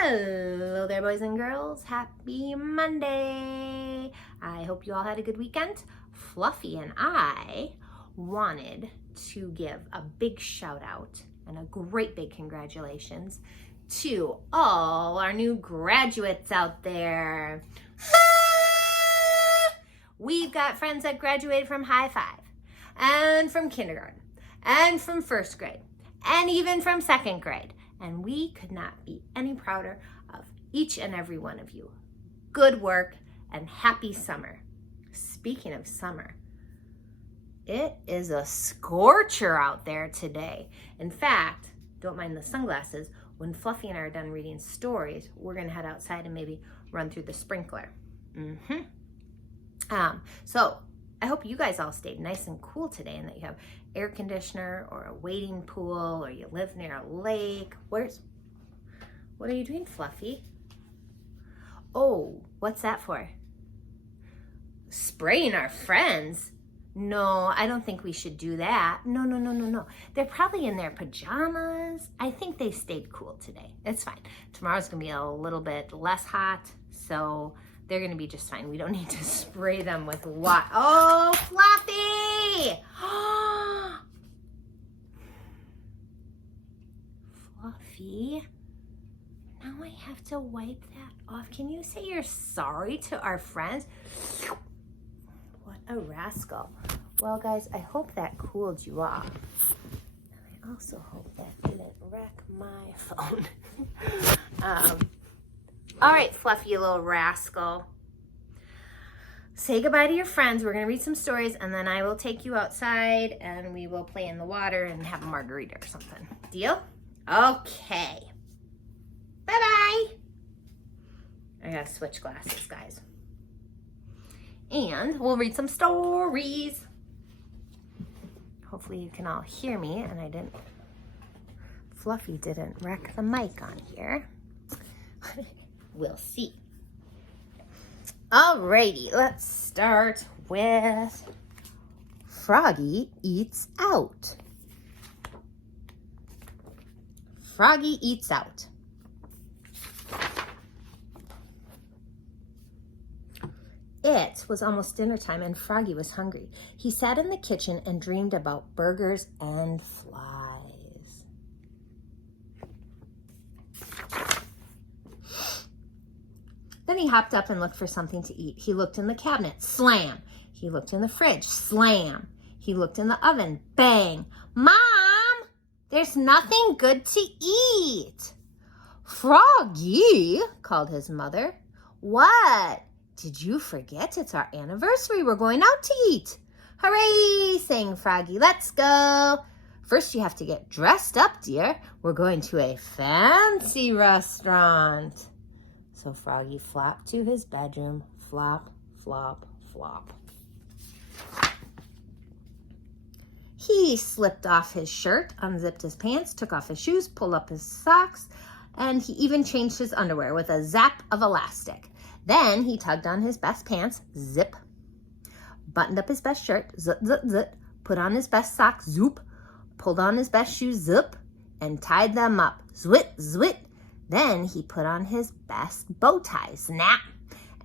Hello there, boys and girls. Happy Monday. I hope you all had a good weekend. Fluffy and I wanted to give a big shout out and a great big congratulations to all our new graduates out there. We've got friends that graduated from High Five and from kindergarten and from first grade and even from second grade. And we could not be any prouder of each and every one of you. Good work and happy summer. Speaking of summer, it is a scorcher out there today. In fact, don't mind the sunglasses, when Fluffy and I are done reading stories, we're gonna head outside and maybe run through the sprinkler. So I hope you guys all stayed nice and cool today and that you have air conditioner or a wading pool or you live near a lake. What are you doing, Fluffy? Oh, what's that for? Spraying our friends? No, I don't think we should do that. No. They're probably in their pajamas. I think they stayed cool today. It's fine. Tomorrow's gonna be a little bit less hot, so they're gonna be just fine. We don't need to spray them with what? Oh, Fluffy! Fluffy, now I have to wipe that off. Can you say you're sorry to our friends? What a rascal. Well, guys, I hope that cooled you off. I also hope that didn't wreck my phone. All right, Fluffy, you little rascal. Say goodbye to your friends. We're going to read some stories, and then I will take you outside, and we will play in the water and have a margarita or something. Deal? Okay. Bye-bye. I got to switch glasses, guys. And we'll read some stories. Hopefully you can all hear me, and Fluffy didn't wreck the mic on here. We'll see. Alrighty, let's start with Froggy Eats Out. Froggy Eats Out. It was almost dinner time and Froggy was hungry. He sat in the kitchen and dreamed about burgers and flies. Then he hopped up and looked for something to eat. He looked in the cabinet, slam. He looked in the fridge, slam. He looked in the oven, bang. Mom, there's nothing good to eat. Froggy, called his mother. What? Did you forget it's our anniversary? We're going out to eat. Hooray, sang Froggy. Let's go. First, you have to get dressed up, dear. We're going to a fancy restaurant. So Froggy flopped to his bedroom. Flop, flop, flop. He slipped off his shirt, unzipped his pants, took off his shoes, pulled up his socks, and he even changed his underwear with a zap of elastic. Then he tugged on his best pants, zip, buttoned up his best shirt, zip, zip, zip, put on his best socks, zoop, pulled on his best shoes, zip, and tied them up, zwit, zwit. Then he put on his best bow tie, snap,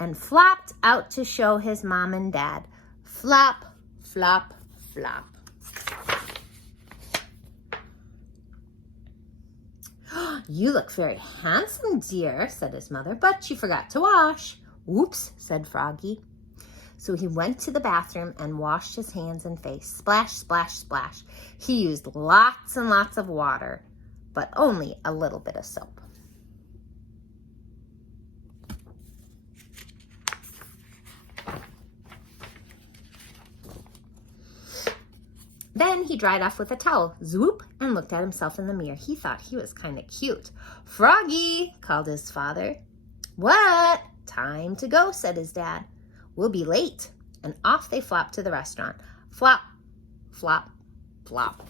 and flopped out to show his mom and dad. Flop, flop, flop. You look very handsome, dear, said his mother, but you forgot to wash. Oops, said Froggy. So he went to the bathroom and washed his hands and face. Splash, splash, splash. He used lots and lots of water, but only a little bit of soap. Then he dried off with a towel, zoop, and looked at himself in the mirror. He thought he was kind of cute. Froggy, called his father. What? Time to go, said his dad. We'll be late. And off they flopped to the restaurant. Flop, flop, flop.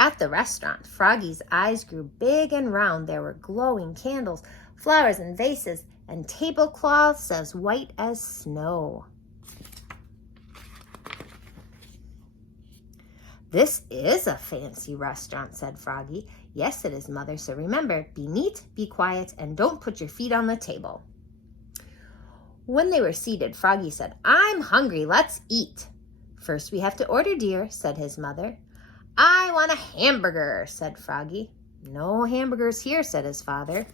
At the restaurant, Froggy's eyes grew big and round. There were glowing candles, flowers and vases, and tablecloths as white as snow. "This is a fancy restaurant," said Froggy. "Yes, it is, Mother, so remember, be neat, be quiet, and don't put your feet on the table." When they were seated, Froggy said, "I'm hungry, let's eat." "First we have to order, dear," said his mother. "I want a hamburger," said Froggy. "No hamburgers here," said his father.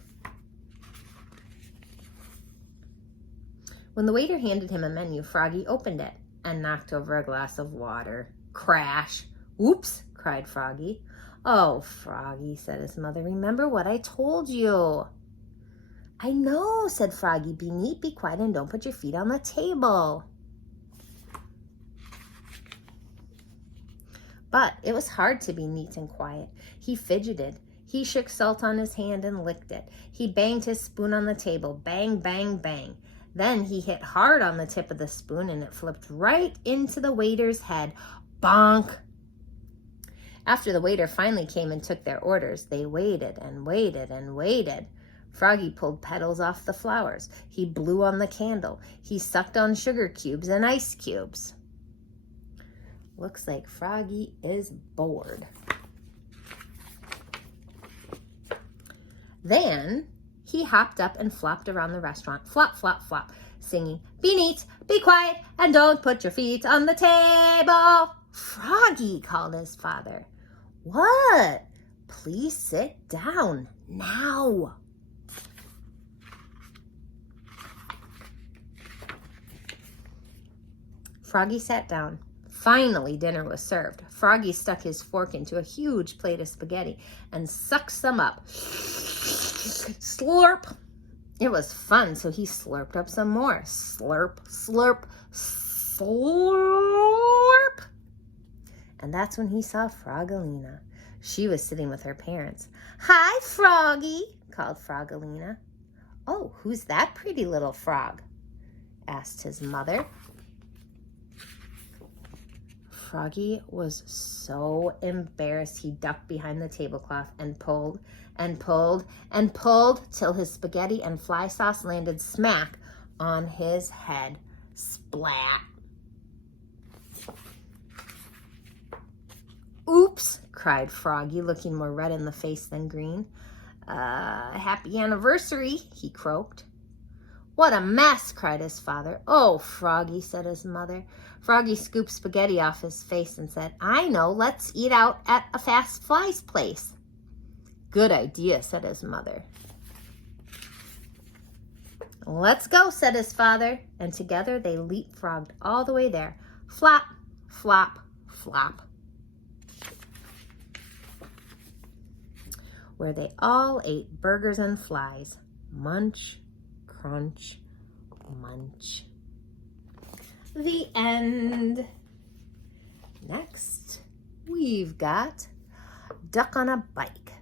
When the waiter handed him a menu, Froggy opened it and knocked over a glass of water. Crash! "Oops!" cried Froggy. "Oh, Froggy," said his mother, "remember what I told you." "I know," said Froggy. "Be neat, be quiet, and don't put your feet on the table." But it was hard to be neat and quiet. He fidgeted. He shook salt on his hand and licked it. He banged his spoon on the table. Bang, bang, bang. Then he hit hard on the tip of the spoon and it flipped right into the waiter's head. Bonk! After the waiter finally came and took their orders, they waited and waited and waited. Froggy pulled petals off the flowers. He blew on the candle. He sucked on sugar cubes and ice cubes. Looks like Froggy is bored. Then he hopped up and flopped around the restaurant, flop, flop, flop, singing, "Be neat, be quiet, and don't put your feet on the table." "Froggy," called his father. "What?" "Please sit down now." Froggy sat down. Finally, dinner was served. Froggy stuck his fork into a huge plate of spaghetti and sucked some up. Slurp! It was fun, so he slurped up some more. Slurp, slurp, slurp! And that's when he saw Froggalina. She was sitting with her parents. "Hi, Froggy," called Froggalina. "Oh, who's that pretty little frog?" asked his mother. Froggy was so embarrassed he ducked behind the tablecloth and pulled and pulled and pulled till his spaghetti and fly sauce landed smack on his head. Splat! "Oops!" cried Froggy, looking more red in the face than green. Happy anniversary," he croaked. "What a mess," cried his father. "Oh, Froggy," said his mother. Froggy scooped spaghetti off his face and said, "I know, let's eat out at a Fast Fly's place." "Good idea," said his mother. "Let's go," said his father, and together they leapfrogged all the way there. Flop, flop, flop. Where they all ate burgers and flies. Munch, crunch, munch. The end. Next, we've got Duck on a Bike.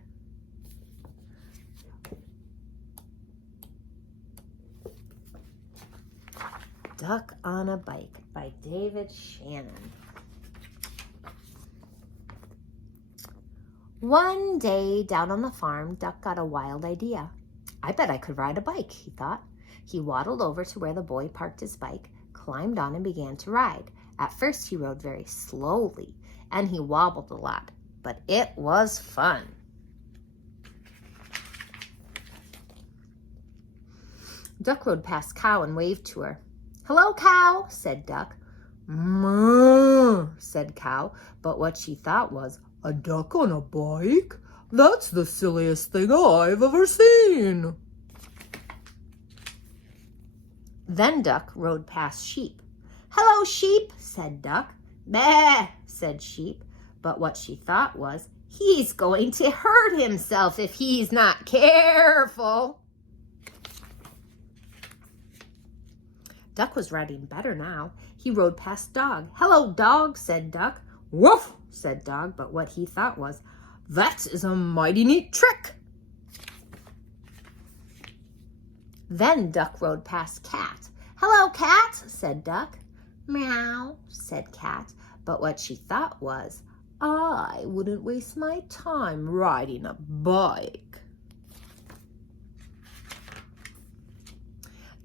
Duck on a Bike by David Shannon. One day down on the farm, Duck got a wild idea. "I bet I could ride a bike," he thought. He waddled over to where the boy parked his bike, climbed on and began to ride. At first he rode very slowly and he wobbled a lot, but it was fun. Duck rode past Cow and waved to her. "Hello, Cow," said Duck. "Moo," said Cow, but what she thought was, "A duck on a bike? That's the silliest thing I've ever seen." Then Duck rode past Sheep. "Hello, Sheep," said Duck. "Bah," said Sheep, but what she thought was, "He's going to hurt himself if he's not careful." Duck was riding better now. He rode past Dog. "Hello, Dog," said Duck. "Woof," said Dog, but what he thought was, "That is a mighty neat trick." Then Duck rode past Cat. "Hello, Cat," said Duck. "Meow," said Cat, but what she thought was, "I wouldn't waste my time riding a bike."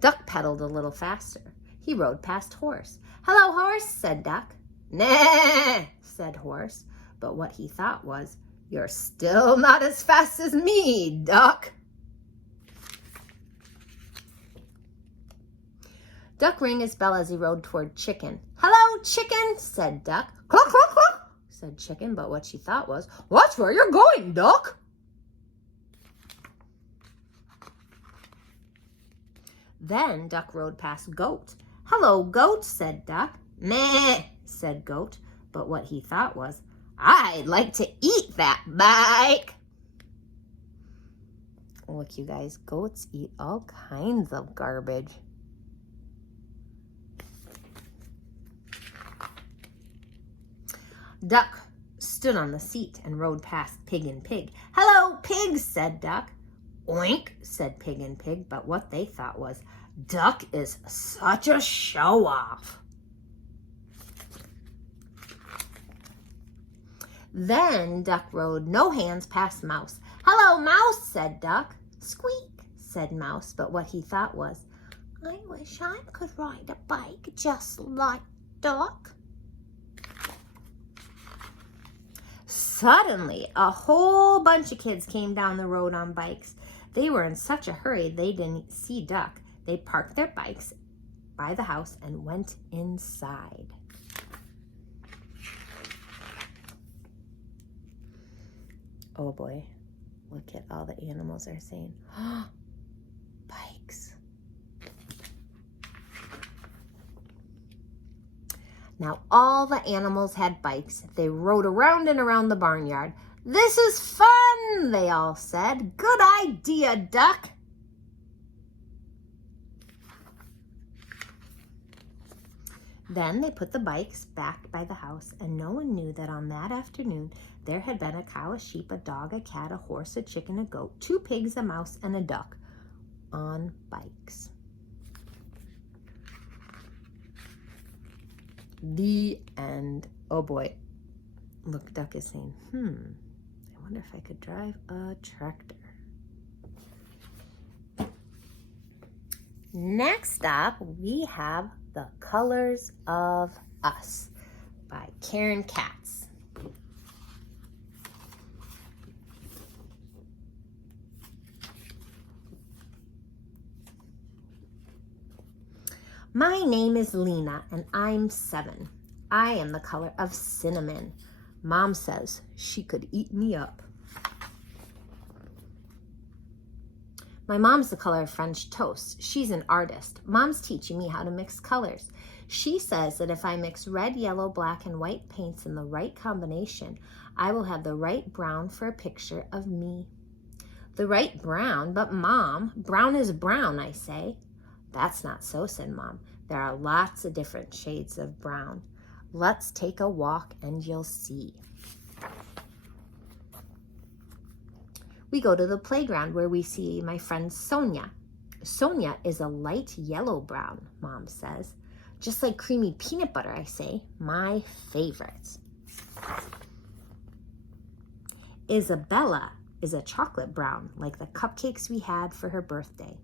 Duck pedaled a little faster. He rode past Horse. "Hello, Horse," said Duck. "Nah," said Horse, but what he thought was, "You're still not as fast as me, Duck." Duck rang his bell as he rode toward Chicken. "Hello, Chicken," said Duck. "Cluck, cluck, cluck," said Chicken, but what she thought was, "Watch where you're going, Duck." Then Duck rode past Goat. "Hello, Goat," said Duck. "Meh," said Goat, but what he thought was, "I'd like to eat that bike." Look, you guys, goats eat all kinds of garbage. Duck stood on the seat and rode past Pig and Pig. "Hello, Pig," said Duck. "Oink," said Pig and Pig, but what they thought was, "Duck is such a show-off." Then Duck rode no hands past Mouse. "Hello, Mouse," said Duck. "Squeak," said Mouse, but what he thought was, "I wish I could ride a bike just like Duck." Suddenly, a whole bunch of kids came down the road on bikes. They were in such a hurry they didn't see Duck. They parked their bikes by the house and went inside. Oh boy, look at all the animals are saying, "Bikes." Now all the animals had bikes. They rode around and around the barnyard. "This is fun," they all said. "Good idea, Duck." Then they put the bikes back by the house, and no one knew that on that afternoon there had been a cow, a sheep, a dog, a cat, a horse, a chicken, a goat, 2 pigs, a mouse, and a duck on bikes. The end. Oh boy. Look, Duck is saying, I wonder if I could drive a tractor. Next up, we have The Colors of Us by Karen Katz. My name is Lena, and I'm 7. I am the color of cinnamon. Mom says she could eat me up. My mom's the color of French toast. She's an artist. Mom's teaching me how to mix colors. She says that if I mix red, yellow, black, and white paints in the right combination, I will have the right brown for a picture of me. The right brown? But Mom, brown is brown, I say. That's not so, said Mom. There are lots of different shades of brown. Let's take a walk and you'll see. We go to the playground where we see my friend Sonia. Sonia is a light yellow brown, Mom says. Just like creamy peanut butter, I say. My favorite. Isabella is a chocolate brown, like the cupcakes we had for her birthday.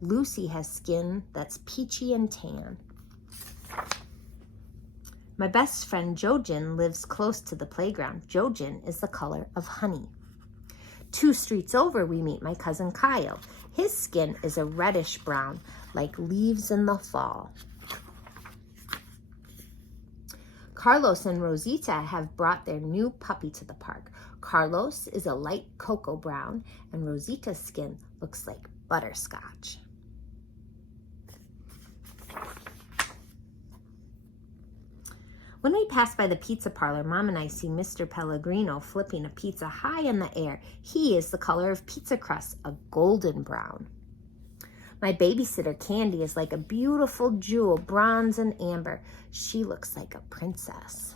Lucy has skin that's peachy and tan. My best friend Jojin lives close to the playground. Jojin is the color of honey. 2 streets over, we meet my cousin Kyle. His skin is a reddish brown, like leaves in the fall. Carlos and Rosita have brought their new puppy to the park. Carlos is a light cocoa brown, and Rosita's skin looks like butterscotch. When we pass by the pizza parlor, Mom and I see Mr. Pellegrino flipping a pizza high in the air. He is the color of pizza crust, a golden brown. My babysitter, Candy, is like a beautiful jewel, bronze and amber. She looks like a princess.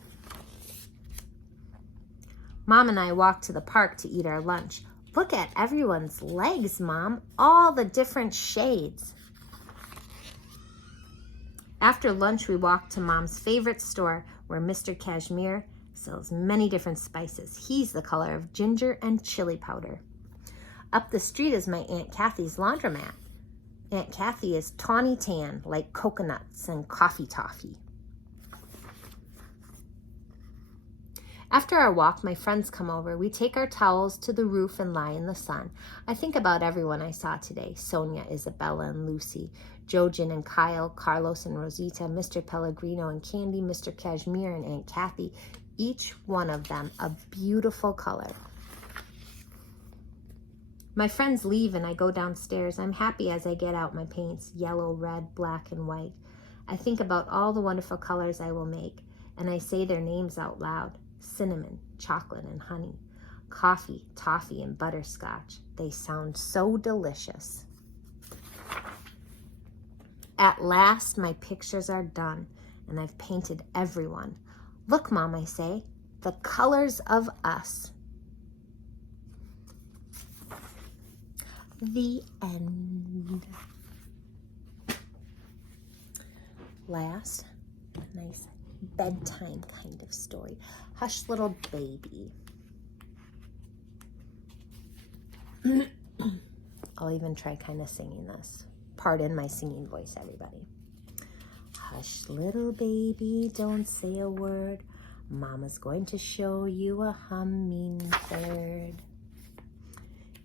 Mom and I walk to the park to eat our lunch. Look at everyone's legs, Mom, all the different shades. After lunch, we walk to Mom's favorite store where Mr. Cashmere sells many different spices. He's the color of ginger and chili powder. Up the street is my Aunt Kathy's laundromat. Aunt Kathy is tawny tan, like coconuts and coffee toffee. After our walk, my friends come over. We take our towels to the roof and lie in the sun. I think about everyone I saw today. Sonia, Isabella, and Lucy. Jojen and Kyle, Carlos and Rosita, Mr. Pellegrino and Candy, Mr. Cashmere and Aunt Kathy. Each one of them a beautiful color. My friends leave and I go downstairs. I'm happy as I get out my paints, yellow, red, black, and white. I think about all the wonderful colors I will make, and I say their names out loud. Cinnamon, chocolate, and honey. Coffee, toffee, and butterscotch. They sound so delicious. At last, my pictures are done, and I've painted everyone. Look, Mom, I say, the colors of us. The end. Last, nice bedtime kind of story. Hush, little baby. I'll even try kind of singing this. Pardon my singing voice, everybody. Hush, little baby, don't say a word. Mama's going to show you a hummingbird.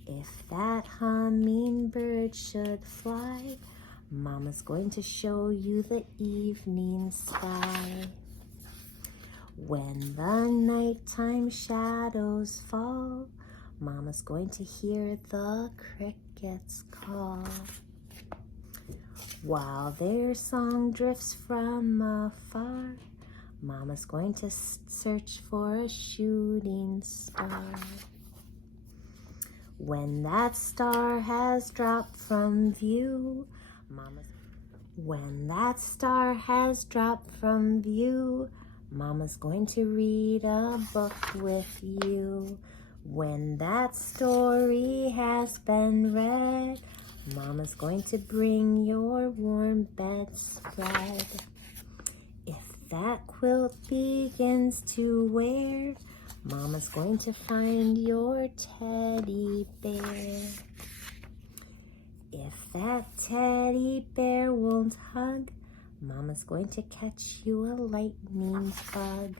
If that hummingbird should fly, Mama's going to show you the evening sky. When the nighttime shadows fall, Mama's going to hear the crickets call. While their song drifts from afar, Mama's going to search for a shooting star. When that star has dropped from view, When that star has dropped from view, Mama's going to read a book with you. When that story has been read, Mama's going to bring your warm bedspread. If that quilt begins to wear, Mama's going to find your teddy bear. If that teddy bear won't hug, Mama's going to catch you a lightning bug.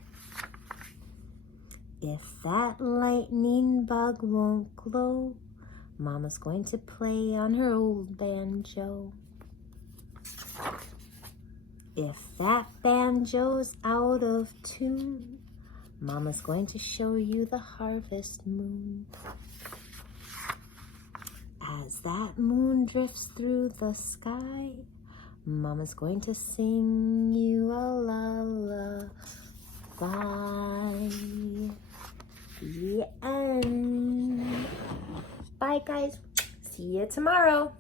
If that lightning bug won't glow, Mama's going to play on her old banjo. If that banjo's out of tune, Mama's going to show you the harvest moon. As that moon drifts through the sky, Mama's going to sing you a lullaby. The end. Bye, guys. See you tomorrow.